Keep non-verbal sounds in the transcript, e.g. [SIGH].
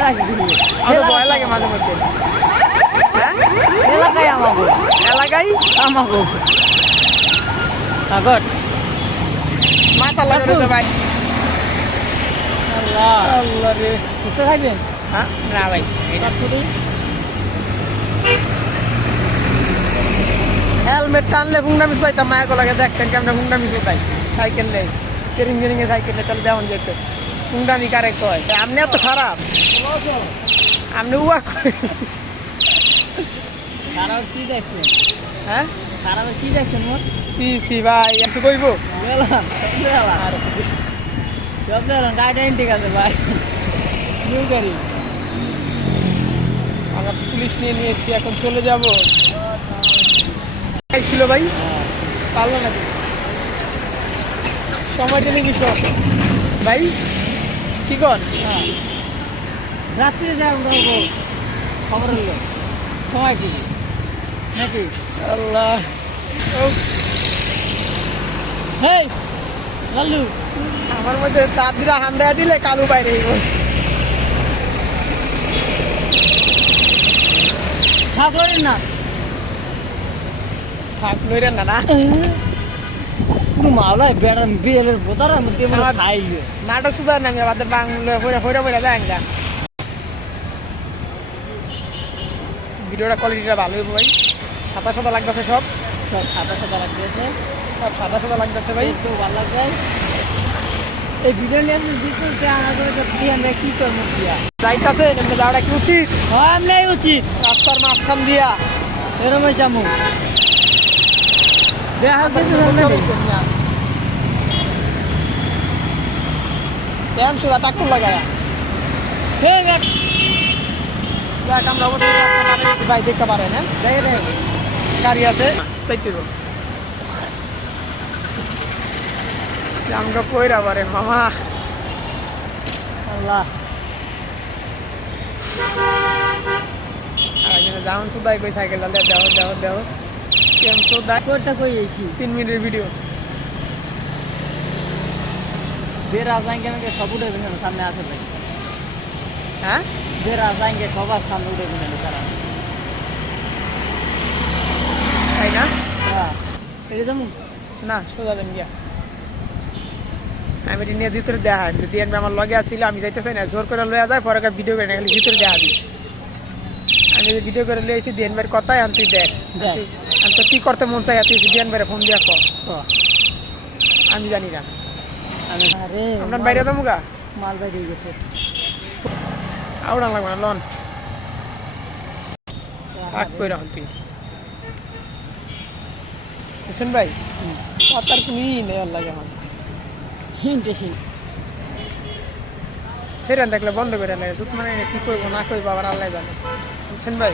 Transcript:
বেড়া আমার ভয় লাগে মাঝে মধ্যে। হ্যাঁ? এলাকায় আমাকে। এলাকায়? আমাকে। আগট মাথা লাগানো ভাই। আল্লাহ। আল্লাহ রে। সুস্থ খাইবেন হ্যাঁ? না ভাই হেলমেট টানলে হুন্ডা মিস পাইতাম মায়া লাগে। দেখতেন কেমন হুন্ডা মিস তাই। সাইকেল নেই। কেরিং কেরিং এ সাইকেল নেই তাহলে যেমন যেত। হুন্ডা মি কারে কয়? আপনি এত খারাপ? আপনি উয়া খারাপ কি দেখছেন হ্যাঁ? খারাপ কি দেখছেন মোট সি সি ভাই একটু কইব। সব ঠিক আছে ভাই। নিউ গাড়ি। আমরা পুলিশ নিয়ে নিয়েছি এখন চলে যাব। ছিল ভাই। পারল না তো। সময় টেনে কি সব ভাই কি কর? হ্যাঁ। রাত্রে যাই আমরা খবর হলো সময় কি? নাকি? আল্লাহ। হেই লাল্লু। আমার মধ্যে তার দিলা হাম দেয়া দিলে কালু বাইরে থাকলেন না। থাক নইরেন না না। [LAUGHS] পুরো মাওলায় বেড়ান বিয়েলের বোতার মধ্যে আমরা খাই? নাটক নামি আবার বাংলা যায় না। ভিডিওটা কোয়ালিটিটা ভালো হইব ভাই। সাদা সাদা লাগতেছে সব। সব সাদা সাদা লাগতেছে। সব সাদা সাদা লাগতেছে ভাই। তো ভালো লাগবে। এই ভিডিও নিয়ে আপনি কি করতে আনা করে আমরা কি করব দিয়া? যাইতাছে এমনি যাওয়াটা কি উচিত হয় উচিত রাস্তার মাঝখান দিয়া। এরমই যাব। দেখা কেন সুদা টাকুর লাগায়া যাক আমরা ভাই দেখতে পারেন হ্যাঁ? গাড়ি আছে তাই তো। আমরা কইরা পারে মামা। আল্লাহ। যাওন সুদাই কই সাইকেল দেও দেও দেও কেম সুদাই। কই তিন মিনিটের ভিডিও। আমাকে সব উঠে দিলেন সামনে আসে ভাই হ্যাঁ? বের আসাইঙ্গে সবার সামনে উঠে দিলেন তারা। তাই না? হ্যাঁ। এটা যেমন না। সোজা গিয়া। আমি এটা নিয়ে ভিতরে দেখা যদি আমি আমার লগে আসছিল আমি যাইতে চাই না জোর করে লয়ে যায় পরে ভিডিও করে না খালি ভিতরে দেখা দিই। আমি যদি ভিডিও করে লয়ে এসেছি দিন ভাইয়ের কথাই আমি তুই দেখ। আমি তো কি করতে মন চাই তুই দিন ভাইয়ের ফোন দিয়া কর আমি জানি না। আপনার বাইরে তো মুগা মাল বাইরে গেছে। আউড়া লাগবে না লন। থাক কই রাখুন তুই। বুঝছেন ভাই? কোনো ই নেই সেরেন দেখলে বন্ধ করে লাগে সুত মানে কি করব না করব আবার আল্লাহ জানে। বুঝছেন ভাই?